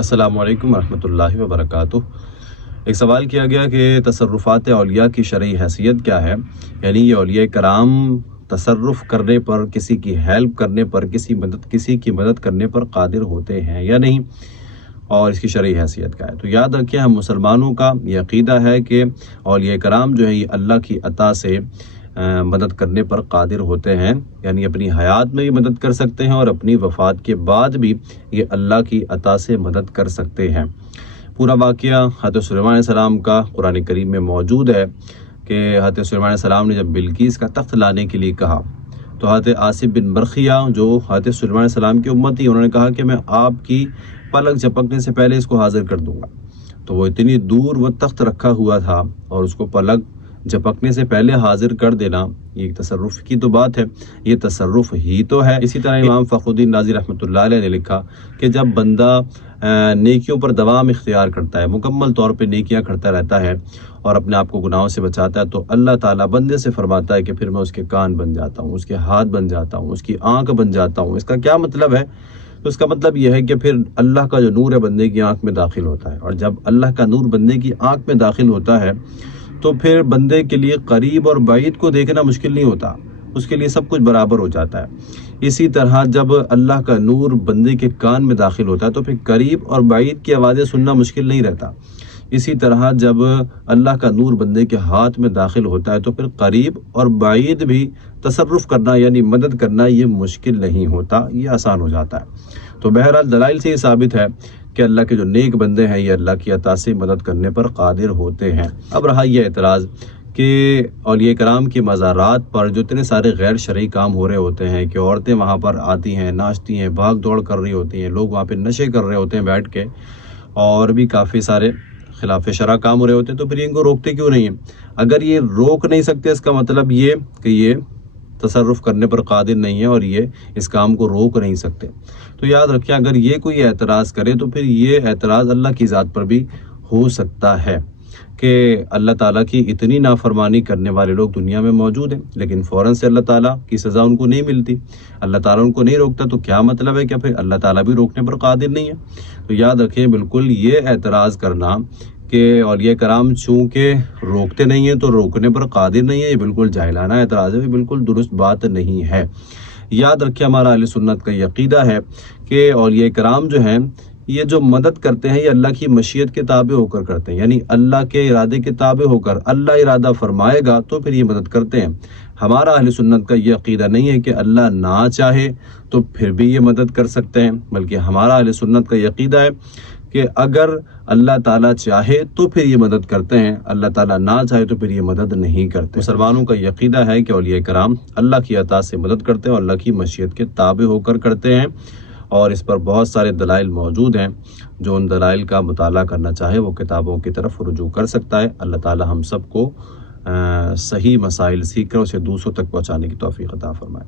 السلام علیکم ورحمۃ اللہ وبرکاتہ۔ ایک سوال کیا گیا کہ تصرفات اولیاء کی شرعی حیثیت کیا ہے، یعنی یہ اولیاء کرام تصرف کرنے پر، کسی کی ہیلپ کرنے پر، کسی کی مدد کرنے پر قادر ہوتے ہیں یا نہیں، اور اس کی شرعی حیثیت کیا ہے۔ تو یاد رکھیں، ہم مسلمانوں کا یہ عقیدہ ہے کہ اولیاء کرام جو ہے یہ اللہ کی عطا سے مدد کرنے پر قادر ہوتے ہیں، یعنی اپنی حیات میں بھی مدد کر سکتے ہیں اور اپنی وفات کے بعد بھی یہ اللہ کی عطا سے مدد کر سکتے ہیں۔ پورا واقعہ حضرت سلیمان علیہ السلام کا قرآن کریم میں موجود ہے کہ حضرت سلیمان علیہ السلام نے جب بلقیس کا تخت لانے کے لیے کہا تو حضرت آصف بن برخیہ جو حضرت سلیمان علیہ السلام کی امت تھی، انہوں نے کہا کہ میں آپ کی پلک جھپکنے سے پہلے اس کو حاضر کر دوں گا۔ تو وہ اتنی دور وہ تخت رکھا ہوا تھا اور اس کو پلک جھپکنے سے پہلے حاضر کر دینا، یہ تصرف کی تو بات ہے، یہ تصرف ہی تو ہے۔ اسی طرح امام فخر الدین رازی رحمۃ اللہ علیہ نے لکھا کہ جب بندہ نیکیوں پر دوام اختیار کرتا ہے، مکمل طور پہ نیکیاں کرتا رہتا ہے اور اپنے آپ کو گناہوں سے بچاتا ہے، تو اللہ تعالیٰ بندے سے فرماتا ہے کہ پھر میں اس کے کان بن جاتا ہوں، اس کے ہاتھ بن جاتا ہوں، اس کی آنکھ بن جاتا ہوں۔ اس کا کیا مطلب ہے؟ تو اس کا مطلب یہ ہے کہ پھر اللہ کا جو نور ہے بندے کی آنکھ میں داخل ہوتا ہے، اور جب اللہ کا نور بندے کی آنکھ میں داخل ہوتا ہے تو پھر بندے کے لیے قریب اور بعید کو دیکھنا مشکل نہیں ہوتا، اس کے لیے سب کچھ برابر ہو جاتا ہے۔ اسی طرح جب اللہ کا نور بندے کے کان میں داخل ہوتا ہے تو پھر قریب اور بعید کی آوازیں سننا مشکل نہیں رہتا۔ اسی طرح جب اللہ کا نور بندے کے ہاتھ میں داخل ہوتا ہے تو پھر قریب اور بعید بھی تصرف کرنا یعنی مدد کرنا یہ مشکل نہیں ہوتا، یہ آسان ہو جاتا ہے۔ تو بہرحال دلائل سے یہ ثابت ہے کہ اللہ کے جو نیک بندے ہیں یہ اللہ کی عطا سے مدد کرنے پر قادر ہوتے ہیں۔ اب رہا یہ اعتراض کہ اولیاء کرام کی مزارات پر جو اتنے سارے غیر شرعی کام ہو رہے ہوتے ہیں کہ عورتیں وہاں پر آتی ہیں، ناچتی ہیں، بھاگ دوڑ کر رہی ہوتی ہیں، لوگ وہاں پہ نشے کر رہے ہوتے ہیں بیٹھ کے، اور بھی کافی سارے خلاف شرع کام ہو رہے ہوتے ہیں، تو پھر ان کو روکتے کیوں نہیں ہیں؟ اگر یہ روک نہیں سکتے اس کا مطلب یہ کہ یہ تصرف کرنے پر قادر نہیں ہے اور یہ اس کام کو روک نہیں سکتے۔ تو یاد رکھیں، اگر یہ کوئی اعتراض کرے تو پھر یہ اعتراض اللہ کی ذات پر بھی ہو سکتا ہے کہ اللہ تعالیٰ کی اتنی نافرمانی کرنے والے لوگ دنیا میں موجود ہیں، لیکن فوراً سے اللہ تعالیٰ کی سزا ان کو نہیں ملتی، اللہ تعالیٰ ان کو نہیں روکتا، تو کیا مطلب ہے کہ پھر اللہ تعالیٰ بھی روکنے پر قادر نہیں ہے؟ تو یاد رکھیں، بالکل یہ اعتراض کرنا کہ اولیاء کرام چونکہ روکتے نہیں ہیں تو روکنے پر قادر نہیں ہے، یہ بالکل جاہلانہ اعتراض ہے، یہ بالکل درست بات نہیں ہے۔ یاد رکھیں، ہمارا اہل سنت کا یہ عقیدہ ہے کہ اولیاء کرام جو ہیں یہ جو مدد کرتے ہیں یہ اللہ کی مشیت کے تابع ہو کر کرتے ہیں، یعنی اللہ کے ارادے کے تابع ہو کر، اللہ ارادہ فرمائے گا تو پھر یہ مدد کرتے ہیں۔ ہمارا اہل سنت کا یہ عقیدہ نہیں ہے کہ اللہ نہ چاہے تو پھر بھی یہ مدد کر سکتے ہیں، بلکہ ہمارا اہل سنت کا یہ عقیدہ ہے کہ اگر اللہ تعالیٰ چاہے تو پھر یہ مدد کرتے ہیں، اللہ تعالیٰ نہ چاہے تو پھر یہ مدد نہیں کرتے۔ مسلمانوں کا یہ عقیدہ ہے کہ اولیاء کرام اللہ کی عطا سے مدد کرتے ہیں اور اللہ کی مشیت کے تابع ہو کر کرتے ہیں، اور اس پر بہت سارے دلائل موجود ہیں۔ جو ان دلائل کا مطالعہ کرنا چاہے وہ کتابوں کی طرف رجوع کر سکتا ہے۔ اللہ تعالیٰ ہم سب کو صحیح مسائل سیکھ کر اسے دوسروں تک پہنچانے کی توفیق عطا فرمائے۔